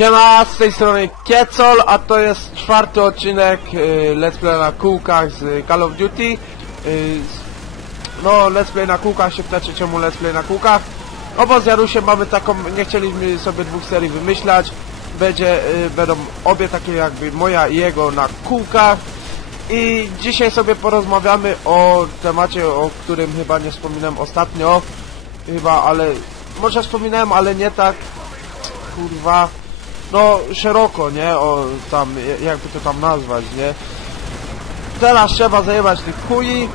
Siema, z tej strony Kiecol, a to jest czwarty odcinek y, Let's Play na kółkach z Call of Duty. Y, no, Let's Play na kółkach się pytacie czemu Let's Play na kółkach. Obo z Jarusiem mamy taką, nie chcieliśmy sobie dwóch serii wymyślać. Będzie, y, będą obie takie jakby moja i jego na kółkach. I dzisiaj sobie porozmawiamy o temacie, o którym chyba nie wspominałem ostatnio. Chyba, ale może wspominałem, ale nie tak kurwa, no szeroko, nie, o tam, jakby to tam nazwać, nie. Teraz trzeba zajebać tych chuji,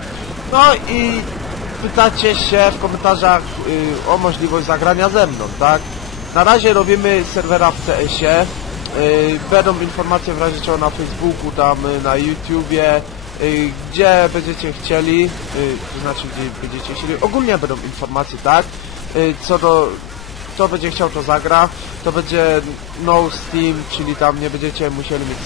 no i pytacie się w komentarzach y, o możliwość zagrania ze mną, tak. Na razie robimy serwera w CS-ie, y, będą informacje w razie czego na Facebooku, tam y, na YouTubie, y, gdzie będziecie chcieli, y, to znaczy gdzie będziecie chcieli, ogólnie będą informacje, tak, y, co do kto będzie chciał to zagra, to będzie no Steam, czyli tam nie będziecie musieli mieć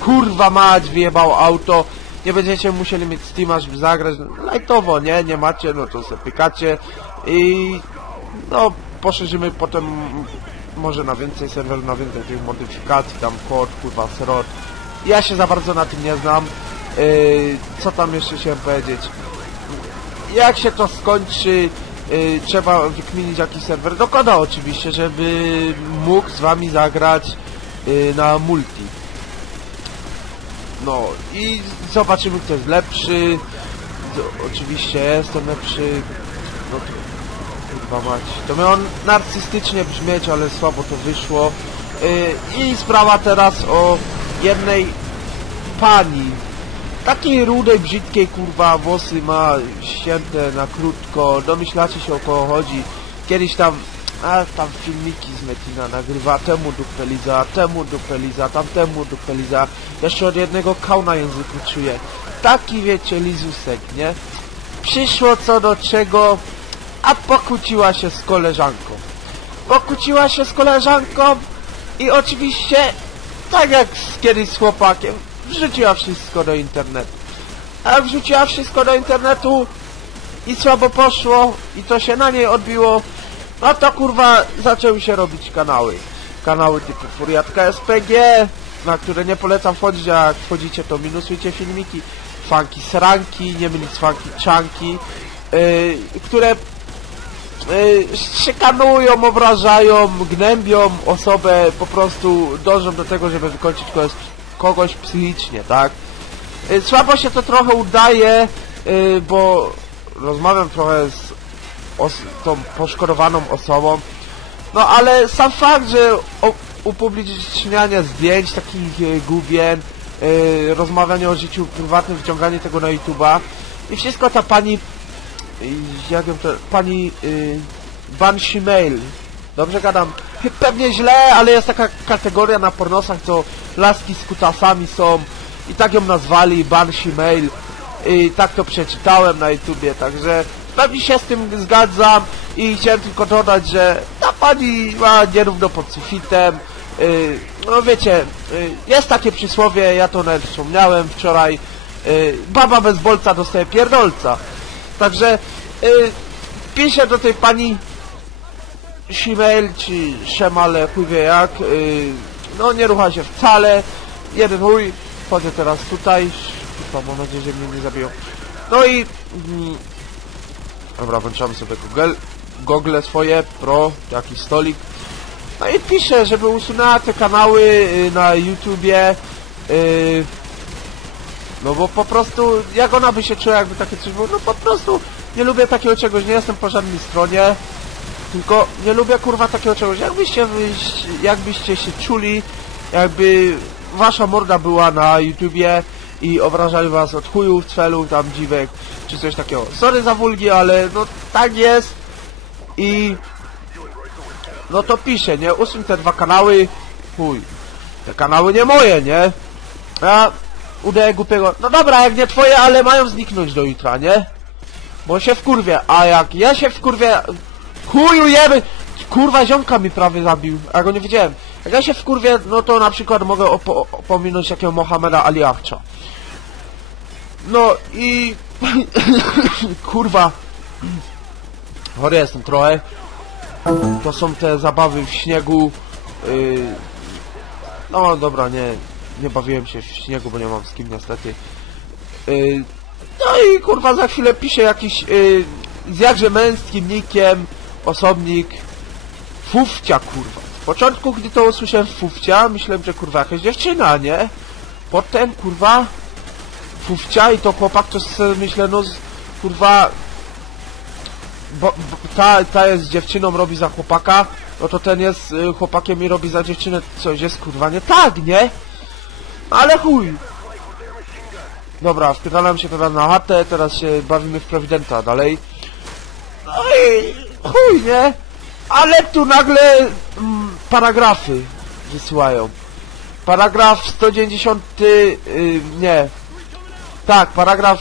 kurwa mać, wyjebał auto, nie będziecie musieli mieć Steama, żeby zagrać, lightowo, nie, nie macie, no to sobie pykacie i no poszerzymy potem może na więcej serwerów, na więcej tych modyfikacji, tam kod, kurwa, serot. Ja się za bardzo na tym nie znam. Yy, co tam jeszcze się powiedzieć? jak się to skończy, y, trzeba wykminić jakiś serwer do koda oczywiście, żeby mógł z wami zagrać y, na multi. No i zobaczymy kto jest lepszy. Z- oczywiście jestem lepszy. No to kurwa mać. To miało narcystycznie brzmieć, ale słabo to wyszło. Y, I sprawa teraz o jednej pani, Takiej rudej, brzydkiej kurwa włosy ma ścięte na krótko, domyślacie się o kogo chodzi. Kiedyś tam, a tam filmiki z Metina nagrywa, temu dupeliza, temu dupeliza, tamtemu dupeliza. Jeszcze od jednego kał na języku czuję. Taki wiecie, lizusek, nie? Przyszło co do czego, a pokłóciła się z koleżanką. Pokłóciła się z koleżanką i oczywiście, tak jak kiedyś z chłopakiem, wrzuciła wszystko do internetu. A wrzuciła wszystko do internetu i słabo poszło i to się na niej odbiło, no to kurwa zaczęły się robić kanały. Kanały typu Furiatka SPG, na które nie polecam wchodzić, a jak wchodzicie to minusujcie filmiki. Funky Sranki, nie mylić z Funky Chunky, yy, które yy, szykanują, obrażają, gnębią osobę, po prostu dążą do tego, żeby wykończyć kogoś, kogoś psychicznie, tak? Yy, słabo się to trochę udaje, yy, bo rozmawiam trochę z tą poszkodowaną osobą, no ale sam fakt, że upublicznianie zdjęć takich e, gubien, rozmawianie o życiu prywatnym, wciąganie tego na YouTube'a i wszystko ta pani, jak ją to, pani y, Banshee Mail, dobrze gadam, pewnie źle, ale jest taka kategoria na pornosach, co laski z kutasami są. I tak ją nazwali Banshee Mail. I tak to przeczytałem na YouTubie, także pewnie się z tym zgadzam. I chciałem tylko dodać, że ta pani ma nierówno pod sufitem, yy, no wiecie, yy, jest takie przysłowie, ja to nawet wspomniałem wczoraj, yy, baba bez bolca dostaje pierdolca, także yy, piszę do tej pani Shimel czy Szemale, chuj jak, yy, no nie rucha się wcale, jeden chuj, wchodzę teraz tutaj, Kurwa, mam nadzieję, że mnie nie zabiją. No i... Mm, dobra, włączamy sobie Google, Google swoje, Pro, jakiś stolik. No i piszę, żeby usunęła te kanały y, na YouTubie, y, no bo po prostu, jak ona by się czuła, jakby takie coś było, no po prostu nie lubię takiego czegoś, nie jestem po żadnej stronie, tylko nie lubię kurwa takiego czegoś, jakbyście, wyś- jakbyście się czuli, jakby wasza morda była na YouTubie i obrażali was od chujów, celów, tam dziwek, czy coś takiego. Sorry za wulgi, ale no tak jest i no to piszę, nie? Usuń te dwa kanały, chuj. Te kanały nie moje, nie? Ja udaję głupiego. No dobra, jak nie twoje, ale mają zniknąć do jutra, nie? Bo się wkurwię, a jak ja się wkurwię... Chuju jemy! Kurwa, ziomka mi prawie zabił, a go nie widziałem. Jak ja się wkurwię, no to na przykład mogę opo opominąć jakiego Mohameda Ali Achcza. No i... Kurwa. Chory jestem trochę. To są te zabawy w śniegu. Yy, no dobra, nie, nie bawiłem się w śniegu, bo nie mam z kim niestety. Yy, no i kurwa za chwilę pisze jakiś yy, z jakże męskim nikiem osobnik Fufcia kurwa. W początku gdy to usłyszałem Fufcia, myślałem, że kurwa jakaś dziewczyna, nie? Potem kurwa Fufcia i to chłopak sobie myślę no kurwa bo, bo ta, ta jest dziewczyną, robi za chłopaka, no to ten jest y, chłopakiem i robi za dziewczynę coś jest kurwa nie tak, nie? Ale chuj! Dobra, wpierdalam się teraz na chatę, teraz się bawimy w Prowidenta dalej. No chuj, nie? Ale tu nagle mm, paragrafy wysyłają. Paragraf 190, y, nie. Tak, paragraf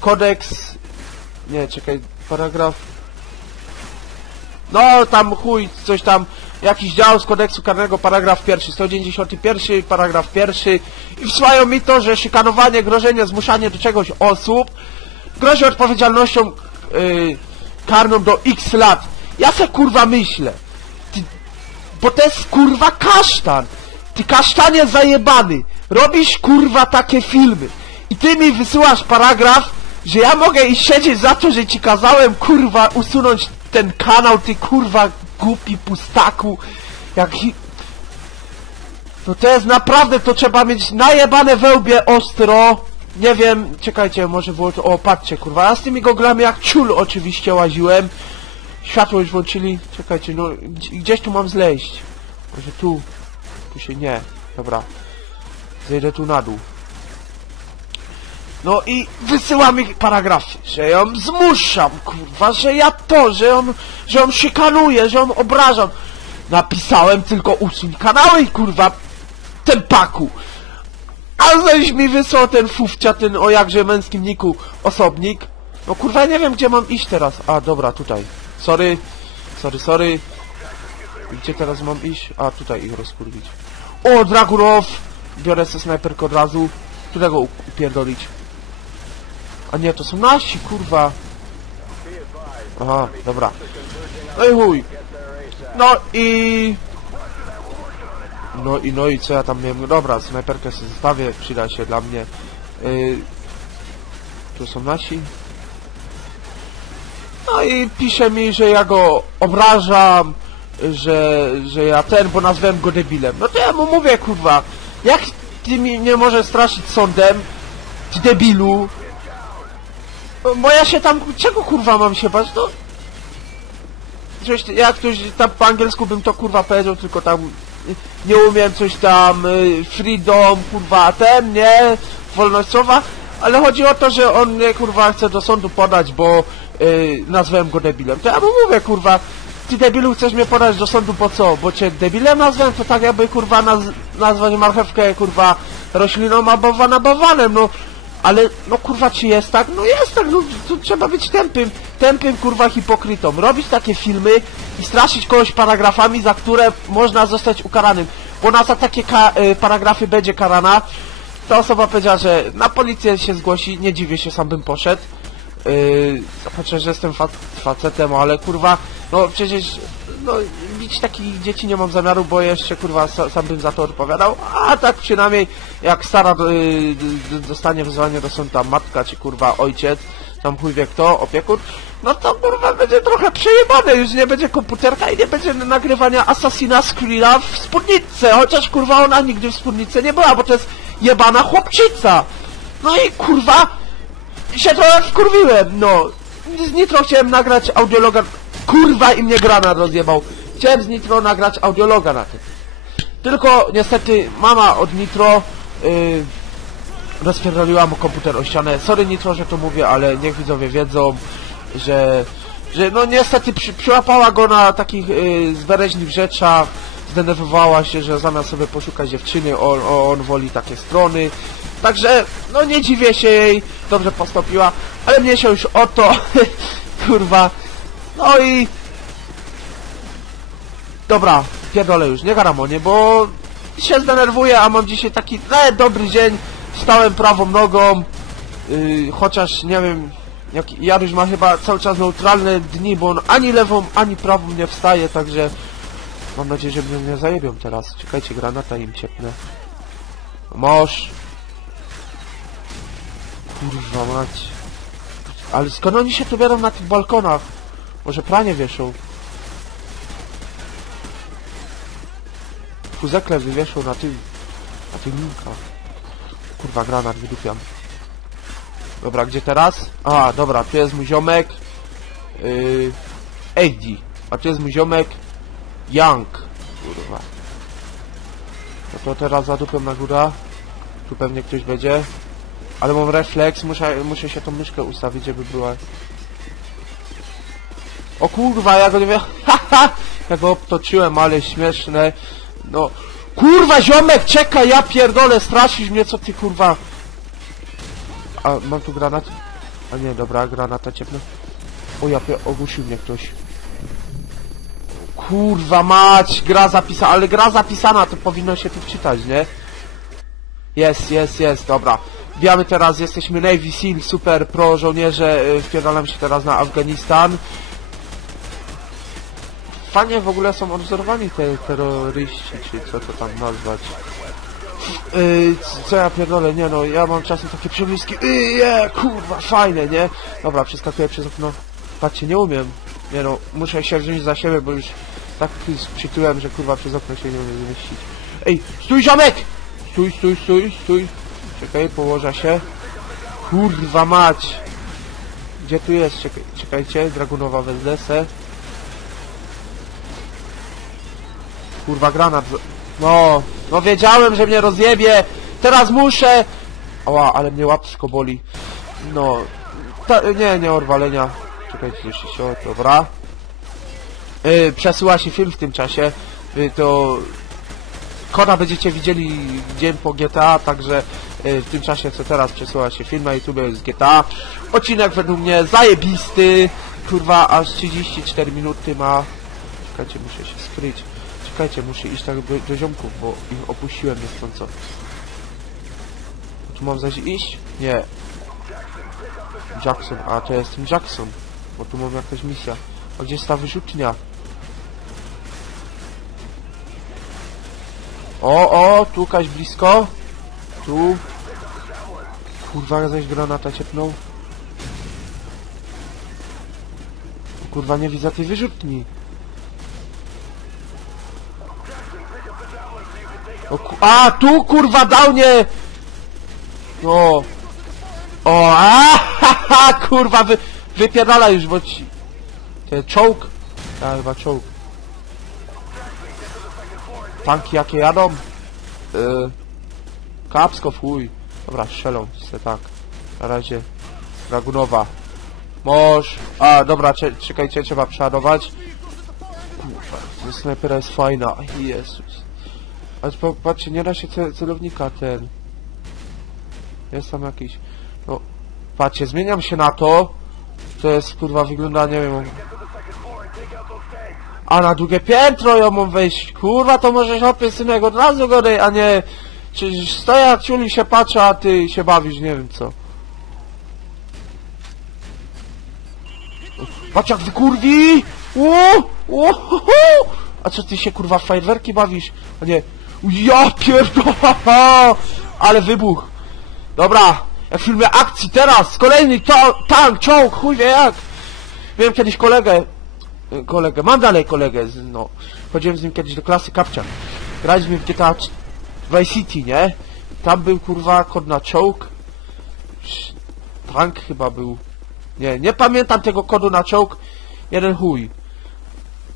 kodeks, nie, czekaj, paragraf no tam chuj, coś tam, jakiś dział z kodeksu karnego, paragraf pierwszy, 191, paragraf pierwszy i wsłają mi to, że szykanowanie, grożenie, zmuszanie do czegoś osób grozi odpowiedzialnością yy, karną do x lat. Ja se kurwa myślę, ty, bo to jest kurwa kasztan, ty kasztanie zajebany, robisz kurwa takie filmy i ty mi wysyłasz paragraf, że ja mogę iść siedzieć za to, że ci kazałem kurwa usunąć ten kanał, ty kurwa głupi pustaku, jak. No to jest naprawdę, to trzeba mieć najebane wełbie ostro. Nie wiem, czekajcie, może włączę, o patrzcie kurwa, ja z tymi goglami jak ciul oczywiście łaziłem. Światło już włączyli, czekajcie, no gdzie- gdzieś tu mam zleść. Może tu, tu się nie, dobra. Zejdę tu na dół. No i wysyła mi paragrafy, że ją zmuszam, kurwa, że ja to, że ją, że ją szykanuję, że ją obrażam. Napisałem tylko usuń kanały, kurwa, tempaku. A zaś mi wysłał ten fufcia, ten o jakże męskim niku osobnik. No kurwa, nie wiem gdzie mam iść teraz. A, dobra, tutaj. Sorry, sorry, sorry. Gdzie teraz mam iść? A, tutaj ich rozkurwić. O, Dragurow! Biorę sobie snajperkę od razu. Którego upierdolić? A nie, to są nasi, kurwa. Aha, dobra. No i chuj. No i... No i, no i co ja tam miałem? Dobra, snajperkę sobie zostawię, przyda się dla mnie. Yy, tu są nasi. No i pisze mi, że ja go obrażam, że, że ja ten, bo nazwałem go debilem. No to ja mu mówię, kurwa, jak ty mi nie możesz straszyć sądem, ty debilu, bo ja się tam, czego kurwa mam się bać, no... Coś, jak ktoś tam po angielsku bym to kurwa powiedział, tylko tam nie umiem coś tam, y, freedom, kurwa, ten, nie, wolność słowa, ale chodzi o to, że on mnie kurwa chce do sądu podać, bo y, nazwałem go debilem. To ja mu mówię, kurwa, ty debilu chcesz mnie podać do sądu po co? Bo cię debilem nazwałem, to tak jakby kurwa naz nazwać marchewkę kurwa rośliną, a bałwana bałwanem, no ale no kurwa czy jest tak? No jest tak, no to trzeba być tępym, tępym kurwa hipokrytą. Robić takie filmy i straszyć kogoś paragrafami, za które można zostać ukaranym. Bo ona za takie y, paragrafy będzie karana. Ta osoba powiedziała, że na policję się zgłosi, nie dziwię się, sam bym poszedł. Yy, że jestem fa facetem, ale kurwa, no przecież no, bić takich dzieci nie mam zamiaru, bo jeszcze kurwa sa, sam bym za to odpowiadał, a tak przynajmniej jak stara d- dostanie wezwanie sądu tam matka czy kurwa ojciec, tam chuj wie kto, opiekun, no to kurwa będzie trochę przejebane, już nie będzie komputerka i nie będzie nagrywania Assassin's Creed'a w spódnicy, chociaż kurwa ona nigdy w spódnicy nie była, bo to jest jebana chłopczyca. No i kurwa, się trochę wkurwiłem, no. Z Nitro chciałem nagrać audiologa, kurwa i mnie granat rozjebał. Chciałem z Nitro nagrać audiologa na tym. Tylko niestety mama od Nitro yy, rozpierdoliła mu komputer o ścianę. Sorry Nitro, że to mówię, ale niech widzowie wiedzą, że, że no niestety przy, przyłapała go na takich yy, rzeczach, zdenerwowała się, że zamiast sobie poszukać dziewczyny, on, on woli takie strony. Także, no nie dziwię się jej, dobrze postąpiła, ale mnie się już o to, kurwa, no i... Dobra, pierdolę już, nie garamonie, bo się zdenerwuję, a mam dzisiaj taki, e, dobry dzień, wstałem prawą nogą, yy, chociaż nie wiem, jak Jaruś ma chyba cały czas neutralne dni, bo on ani lewą, ani prawą nie wstaje, także Mam nadzieję, że mnie nie zajebią teraz. Czekajcie, granata im ciepnę. Moż! Kurwa mać. Ale skąd oni się tu biorą na tych balkonach? Może pranie wieszą? Fuzekle wywieszą na tym... na tych linkach. Kurwa, granat wydupiam. Dobra, gdzie teraz? A, dobra, tu jest mój ziomek. Yy... Eddie. A tu jest mój ziomek... Young. Kurwa. No to teraz zadupię na górę. Tu pewnie ktoś będzie. Ale mam refleks, muszę, muszę się tą myszkę ustawić, żeby była... O kurwa, ja go nie wiem... Haha! Ja go obtoczyłem, ale śmieszne. No... Kurwa, ziomek, czekaj, ja pierdolę, straszysz mnie, co ty kurwa... A, mam tu granat? A nie, dobra, granata ciepnę. O, ja pier... ogłosił mnie ktoś. Kurwa mać, gra zapisana, ale gra zapisana, to powinno się tu wczytać, nie? Jest, jest, jest, dobra. Wbijamy teraz, jesteśmy Navy Seal, super pro żołnierze, yy, wpierdalam się teraz na Afganistan. Fajnie w ogóle są odwzorowani te terroryści, czy co to tam nazwać. Yy, co ja pierdolę, nie no, ja mam czasem takie przemyski, yy, yeah, kurwa, fajne, nie? Dobra, przeskakuję przez okno. Patrzcie, nie umiem. Nie no, muszę się wziąć za siebie, bo już tak przytyłem, że kurwa przez okno się nie umiem zmieścić. Ej, stój ziomek! Stój, stój, stój, stój. Czekaj, położę się. Kurwa mać! Gdzie tu jest? Czekaj, czekajcie, Dragunowa wezmę se. Kurwa, granat. No, no wiedziałem, że mnie rozjebie. Teraz muszę. Ała, ale mnie łapsko boli. No, ta, nie, nie orwalenia. Czekajcie, jeszcze się, dobra. Yy, przesyła się film w tym czasie. Yy, to Koda będziecie widzieli dzień po GTA, także yy, w tym czasie co teraz przesyła się film na YouTube z GTA. Odcinek według mnie zajebisty. Kurwa, aż 34 minuty ma. Czekajcie, muszę się skryć. Czekajcie, muszę iść tak do, do ziomków, bo ich opuściłem niechcąco. Tu mam zaś iść? Nie. Jackson, a to jest Jackson. Bo tu mam jakaś misja. A gdzie jest ta wyrzutnia? O, o, tu kaś blisko. Tu. Kurwa, zaś granata ciepnął. Kurwa, nie widzę tej wyrzutni. O, ku a, tu kurwa dał nie! No. O, a, ha, ha, kurwa, wy, wypierdala już, bo ci... Ten czołg? Tak, chyba czołg. Tanki jakie jadą? Yy, kapsko w. Dobra, strzelą se tak. Na razie. Dragunowa. Moż. A, dobra, cze- czekajcie, trzeba przeładować. Kurwa, snajpera jest fajna. Jezus. Ale po, patrzcie, nie da się ce celownika ten. Jest tam jakiś... No, patrzcie, zmieniam się na to. To jest, kurwa, wygląda, nie wiem... A na drugie piętro ją mam wejść. Kurwa, to możesz opie synek od razu go dej, a nie... Czy stoję, ciuli się patrzę, a ty się bawisz, nie wiem co. Patrz jak wykurwi! Ło! Ło! A co ty się kurwa w fajerwerki bawisz? A nie... Ja pierdolę! Ale wybuch! Dobra, jak w filmie akcji teraz, kolejny tank, czołg, chuj wie jak. Miałem kiedyś kolegę, y, kolegę, mam dalej kolegę, z- no, chodziłem z nim kiedyś do klasy kapcia. Graliśmy w GTA Vice City, nie? Tam był kurwa kod na czołg. Tank chyba był. Nie, nie pamiętam tego kodu na czołg. Jeden chuj.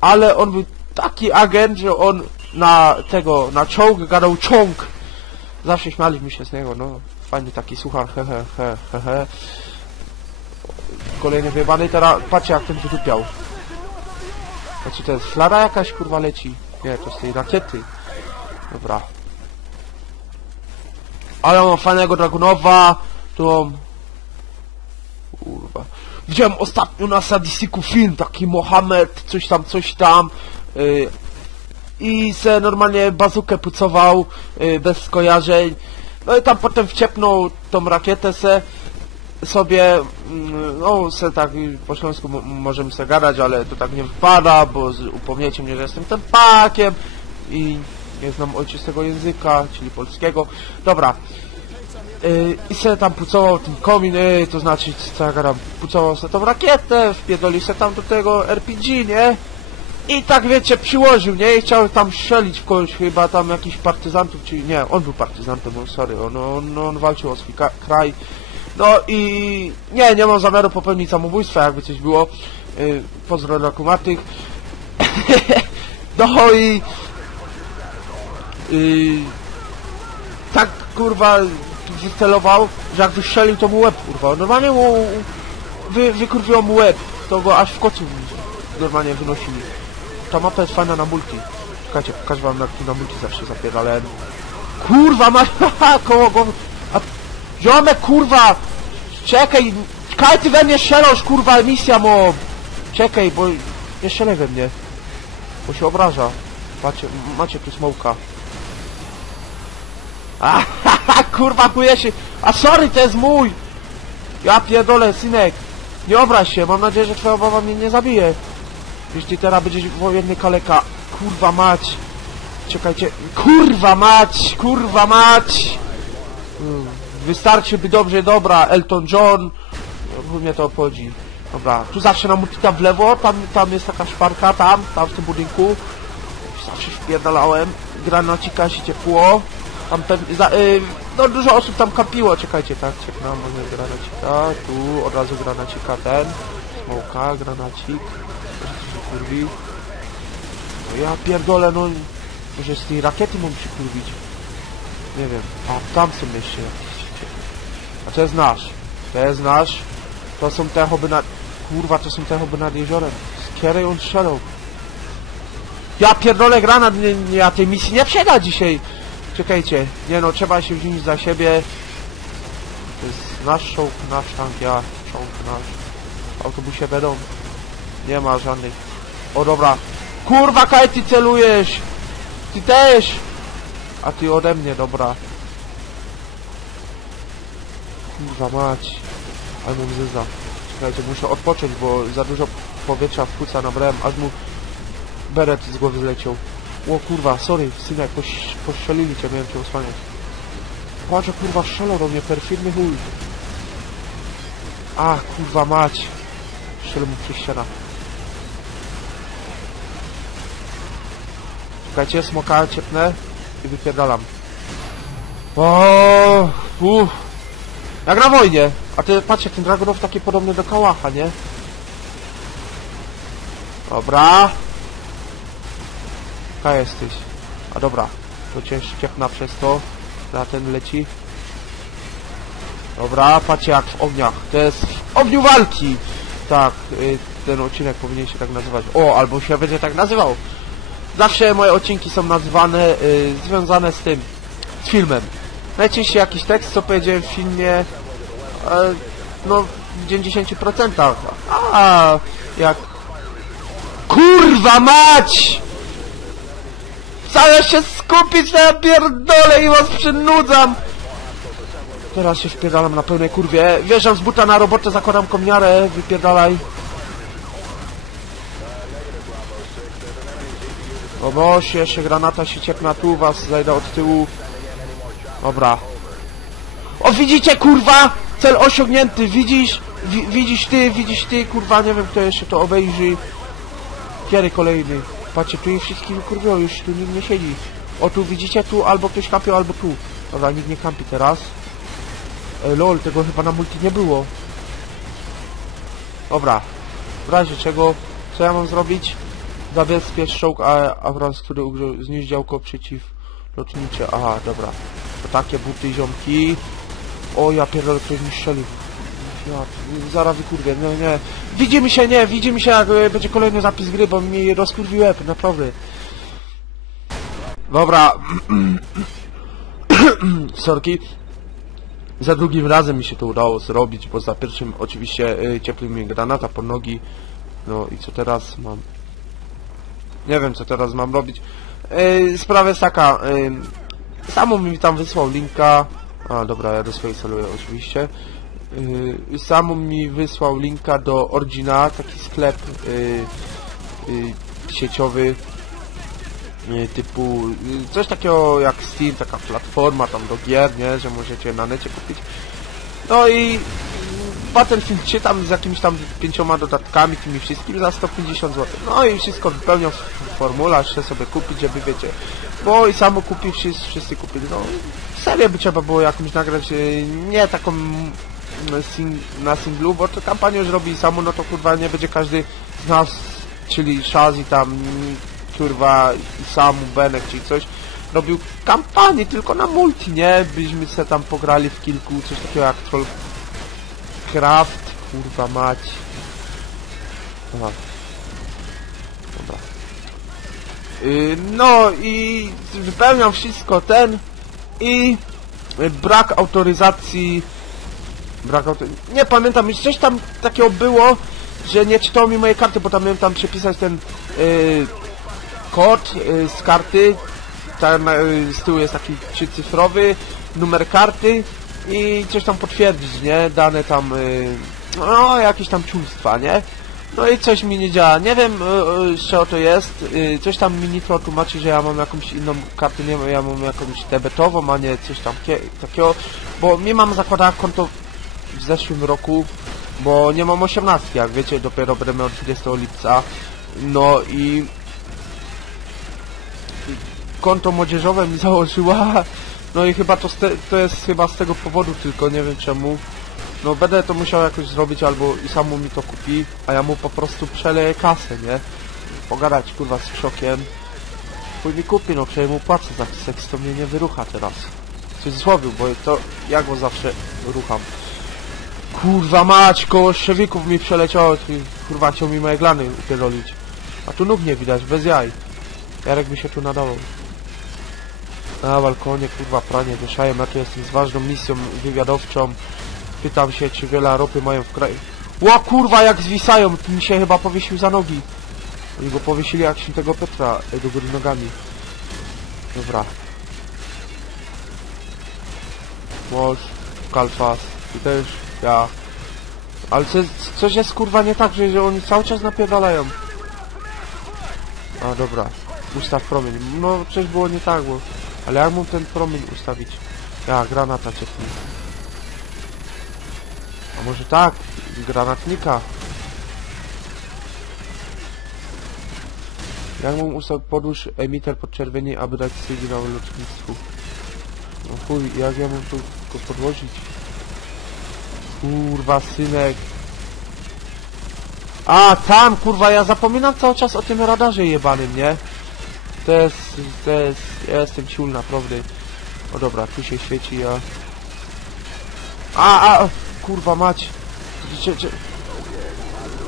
Ale on był taki agent, że on na tego, na czołg gadał czołg. Zawsze śmialiśmy się z niego, no. Fajny taki suchar, he he he he. Kolejny wyjebany, teraz patrzcie jak ten wydupiał. Znaczy to jest flara jakaś kurwa leci? Nie, to z tej rakiety. Dobra. Ale mam fajnego Dragunowa, mam... Kurwa. Widziałem ostatnio na Sadisiku film, taki Mohamed, coś tam, coś tam. Yy, I se normalnie bazukę pucował, yy, bez skojarzeń. No i tam potem wciepnął tą rakietę se. sobie, mm, no se tak y, po śląsku możemy sobie gadać, ale to tak nie wypada, bo upomniecie mnie, że jestem tempakiem i nie znam ojczystego języka, czyli polskiego. Dobra. Y, I se tam pucował ten komin, y, to znaczy, co ja gadam, pucował se tą rakietę, wpierdolił se tam do tego RPG, nie? I tak wiecie, przyłożył, nie? I chciał tam strzelić w kogoś, chyba tam jakichś partyzantów, czyli nie, on był partyzantem, on sorry, on, on, on walczył o swój kraj. No i nie, nie mam zamiaru popełnić samobójstwa, jakby coś było. Yy, pozdro dla kumatych. no i... Yy, tak kurwa wycelował, że jak wystrzelił to mu łeb kurwa. Normalnie mu wy, wykurwiło mu łeb. To go aż w kocu normalnie wynosili. Ta mapa jest fajna na multi. Czekajcie, pokażę wam jak tu na multi zawsze zapierdalałem. Kurwa ma koło głowy. A ziomek kurwa! Czekaj! Kaj ty we mnie strzelasz kurwa misja mo! Czekaj, bo nie strzelaj we mnie. Bo się obraża. Macie, macie tu smoka. A, kurwa chuje się. A sorry, to jest mój! Ja pierdolę, synek. Nie obraź się, mam nadzieję, że twoja baba mnie nie zabije. Jeśli teraz będziesz wojenny kaleka. Kurwa mać. Czekajcie. Kurwa mać! Kurwa mać! Mm, Wystarczy by dobrze, dobra. Elton John. Chuj mnie to obchodzi. Dobra, tu zawsze na multi tam w lewo, tam, tam jest taka szparka, tam, tam w tym budynku. Zawsze wpierdalałem. Granacika się ciepło. Tam pewnie, za, y, no dużo osób tam kapiło, czekajcie, tak, czekam, mamy granacika, tu od razu granacika ten, smoka, granacik, Kurwi. No ja pierdolę, no, może z tej rakiety mam się kurwić. Nie wiem, a tam są jeszcze jakieś. A to jest nasz, to jest nasz, to są te choby nad, kurwa, to są te choby nad jeziorem, z on strzelał. Ja pierdolę granat, nie, nie, ja tej misji nie przeda dzisiaj. Czekajcie, nie no, trzeba się wziąć za siebie. To jest nasz czołg, nasz tank, ja, czołg nasz. W autobusie będą. Nie ma żadnych. O dobra. Kurwa, kaj ty celujesz! Ty też! A ty ode mnie, dobra. Kurwa mać. Ale mam zyza. Czekajcie, muszę odpocząć, bo za dużo powietrza wpłyca na brem, aż mu beret z głowy zleciał. O kurwa, sorry, synek, poś, postrzelili cię, miałem cię osłaniać. Patrz, kurwa, strzelał do mnie, perfidny chuj. A, kurwa mać. Strzelę mu przez. Czekajcie, smoka ciepnę i wypierdalam. O, uff. Jak na wojnie. A ty, patrzcie, ten Dragonow taki podobny do Kałacha, nie? Dobra. Jaka jesteś? A dobra, to cię ściepna przez to. Na ten leci. Dobra, patrzcie jak w ogniach. To jest w ogniu walki. Tak, y, ten odcinek powinien się tak nazywać. O, albo się będzie tak nazywał. Zawsze moje odcinki są nazywane, y, związane z tym, z filmem. Najczęściej jakiś tekst, co powiedziałem w filmie, e, no w 90%. A jak... Kurwa mać! Chcę się skupić na pierdole i was przynudzam! Teraz się wpierdalam na pełnej kurwie. Wjeżdżam z buta na robotę, zakładam komniarę, wypierdalaj. O boś, jeszcze granata się ciepna tu, was zajdę od tyłu. Dobra. O widzicie kurwa! Cel osiągnięty, widzisz? Wi widzisz ty, widzisz ty, kurwa, nie wiem kto jeszcze to obejrzy. Kiedy kolejny? Patrzcie, tu ich wszystkich wykurwiło, już tu nikt nie siedzi. O, tu widzicie, tu albo ktoś kampił, albo tu. Dobra, nikt nie kampi teraz. E, lol, tego chyba na multi nie było. Dobra. W razie czego, co ja mam zrobić? Zabezpiecz czołg Abrams, który ugrył, zniszcz działko przeciwlotnicze. Aha, dobra. To takie buty, ziomki. O, ja pierdolę, ktoś mi strzelił. Ja, zaraz wykurwię, no nie. Widzimy się, nie, widzimy się jak e, będzie kolejny zapis gry, bo mi rozkurwił łeb, naprawdę. Dobra. Sorki. Za drugim razem mi się to udało zrobić, bo za pierwszym oczywiście y, ciepły mi granata pod nogi. No i co teraz mam? Nie wiem co teraz mam robić. Y, sprawa jest taka. Y, samo mi tam wysłał linka. A dobra, ja celuję oczywiście. Yy, mi wysłał linka do Origina, taki sklep yy, yy, sieciowy yy, typu yy, coś takiego jak Steam, taka platforma tam do gier, nie, że możecie na necie kupić. No i Battlefield 3 tam z jakimiś tam pięcioma dodatkami, tymi wszystkimi za 150 zł. No i wszystko wypełniał formularz, chcę sobie kupić, żeby wiecie, bo i samo kupi, wszyscy, wszyscy kupili. No serię by trzeba było jakąś nagrać, yy, nie taką mm, sing na singlu, bo to kampanię już robi samo, no to kurwa nie będzie każdy z nas, czyli Shaz i tam kurwa Samu, Benek czy coś robił kampanię tylko na multi, nie? Byśmy se tam pograli w kilku, coś takiego jak Trollcraft, kurwa mać. Aha. Dobra. Yy, no i wypełniam wszystko ten i y, brak autoryzacji brak auto... nie pamiętam, coś tam takiego było, że nie czytało mi mojej karty, bo tam miałem tam przepisać ten yy, kod yy, z karty, tam yy, z tyłu jest taki trzycyfrowy numer karty i coś tam potwierdzić, nie, dane tam, yy, no jakieś tam czulstwa, nie, no i coś mi nie działa. Nie wiem yy, z czego to jest. Coś tam mi Nitro tłumaczy, że ja mam jakąś inną kartę, nie ja mam jakąś debetową, a nie coś tam kie- takiego. Bo mi mam zakładała konto w zeszłym roku, bo nie mam 18, jak wiecie, dopiero będę miał 20 lipca. No i konto młodzieżowe mi założyła. No i chyba to, to jest chyba z tego powodu tylko, nie wiem czemu. No będę to musiał jakoś zrobić, albo i samo mi to kupi, a ja mu po prostu przeleję kasę, nie? Pogadać kurwa z krzokiem. Chuj mi kupi, no przecież mu płacę za seks, to mnie nie wyrucha teraz. Coś złowił, bo to ja go zawsze rucham. Kurwa mać, koło szewików mi przeleciało, kurwa chciał mi moje glany upierdolić. A tu nóg nie widać, bez jaj. Jarek mi się tu nadawał. Na balkonie, kurwa, pranie wieszają, ja tu jestem z ważną misją wywiadowczą. Pytam się, czy wiele ropy mają w kraju. Ła kurwa, jak zwisają, mi się chyba powiesił za nogi. Oni go powiesili jak świętego Petra e, do góry nogami. Dobra. Łoż, Kalfas, ty też, ja. Ale co, coś jest kurwa nie tak, że, że oni cały czas napierdalają. A dobra, ustaw promień. No coś było nie tak, bo... Ale jak mu ten promień ustawić? Ja, granata ciepnie. A może tak? Granatnika. Jak mam ustawić podłóż emiter podczerwieni, aby dać sygnał lotnictwu? No chuj, jak ja mam tu go podłożyć? Kurwa, synek. A, tam, kurwa, ja zapominam cały czas o tym radarze jebanym, nie? To jest, to jest, ja jestem ciul, naprawdę. O dobra, tu się świeci, ja... A, a, kurwa mać. Cze, cze...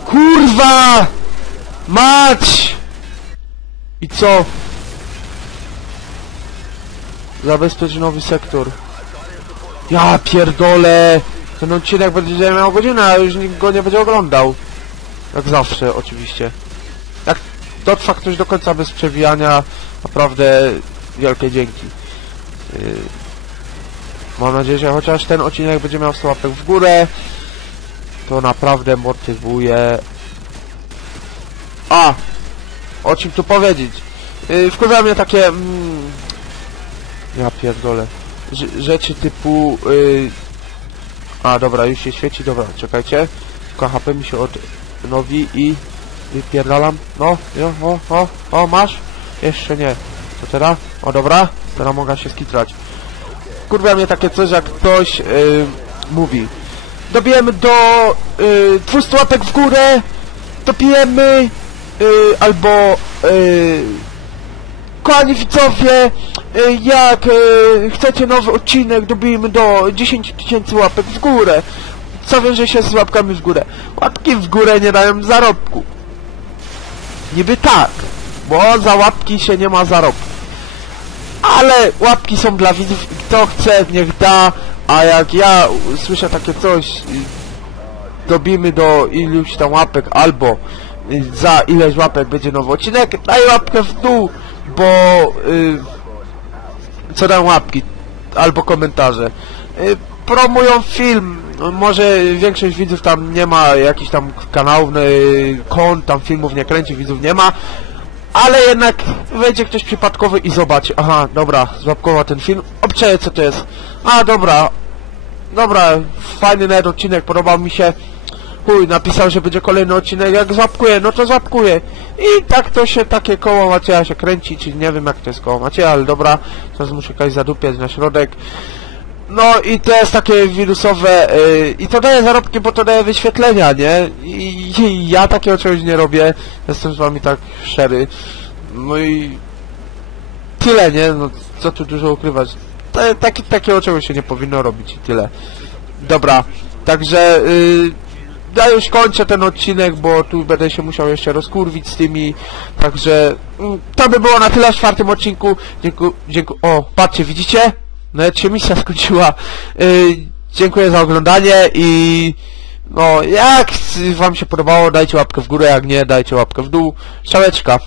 Kurwa! Mać! I co? Zabezpiecz nowy sektor. Ja pierdolę! Ten odcinek będzie miał godzinę, a już nikt go nie będzie oglądał. Jak zawsze, oczywiście. Dotrwa ktoś do końca bez przewijania, naprawdę wielkie dzięki. Yy, mam nadzieję, że chociaż ten odcinek będzie miał 100 łapek w górę, to naprawdę motywuje. A! O czym tu powiedzieć? Yy, mnie takie... Mm, ja pierdolę. Rz rzeczy typu... Yy, a, dobra, już się świeci, dobra, czekajcie. KHP mi się odnowi i wypierdalam. No, jo, o, o, o, masz? Jeszcze nie. Co teraz? O, dobra, teraz mogę się skitrać. Kurwa mnie takie coś, jak ktoś yy, mówi. Dobijemy do yy, 200 łapek w górę, dobijemy yy, albo yy, kochani widzowie, y, jak y, chcecie nowy odcinek, dobijmy do 10 tysięcy łapek w górę. Co wiąże się z łapkami w górę? Łapki w górę nie dają zarobku. Niby tak, bo za łapki się nie ma zarobku. Ale łapki są dla widzów, kto chce, niech da, a jak ja słyszę takie coś, dobimy do iluś tam łapek, albo za ileś łapek będzie nowy odcinek, daj łapkę w dół, bo y, co dam łapki albo komentarze. Y, promują film, no, może większość widzów tam nie ma jakichś tam kanałów, y, kont, tam filmów nie kręci, widzów nie ma, ale jednak wejdzie ktoś przypadkowy i zobaczy, aha, dobra, złapkowa ten film, obczaję co to jest, a dobra, dobra, fajny nawet odcinek, podobał mi się, chuj, napisał, że będzie kolejny odcinek, jak złapkuję, no to złapkuję. I tak to się, takie koło Macieja się kręci, czy nie wiem jak to jest koło Macieja, ale dobra, teraz muszę jakaś zadupiać na środek. No i to jest takie wirusowe, yy, i to daje zarobki, bo to daje wyświetlenia, nie? I, i ja takiego czegoś nie robię, jestem z wami tak szczery. No i tyle, nie? No co tu dużo ukrywać. Te, taki, takiego czegoś się nie powinno robić i tyle. Dobra, także yy, ja już kończę ten odcinek, bo tu będę się musiał jeszcze rozkurwić z tymi, także mm, to by było na tyle w czwartym odcinku. Dziękuję, dziękuję. O, patrzcie, widzicie? Nawet się misja skończyła. Yy, dziękuję za oglądanie i no, jak wam się podobało, dajcie łapkę w górę, jak nie, dajcie łapkę w dół. Szałeczka.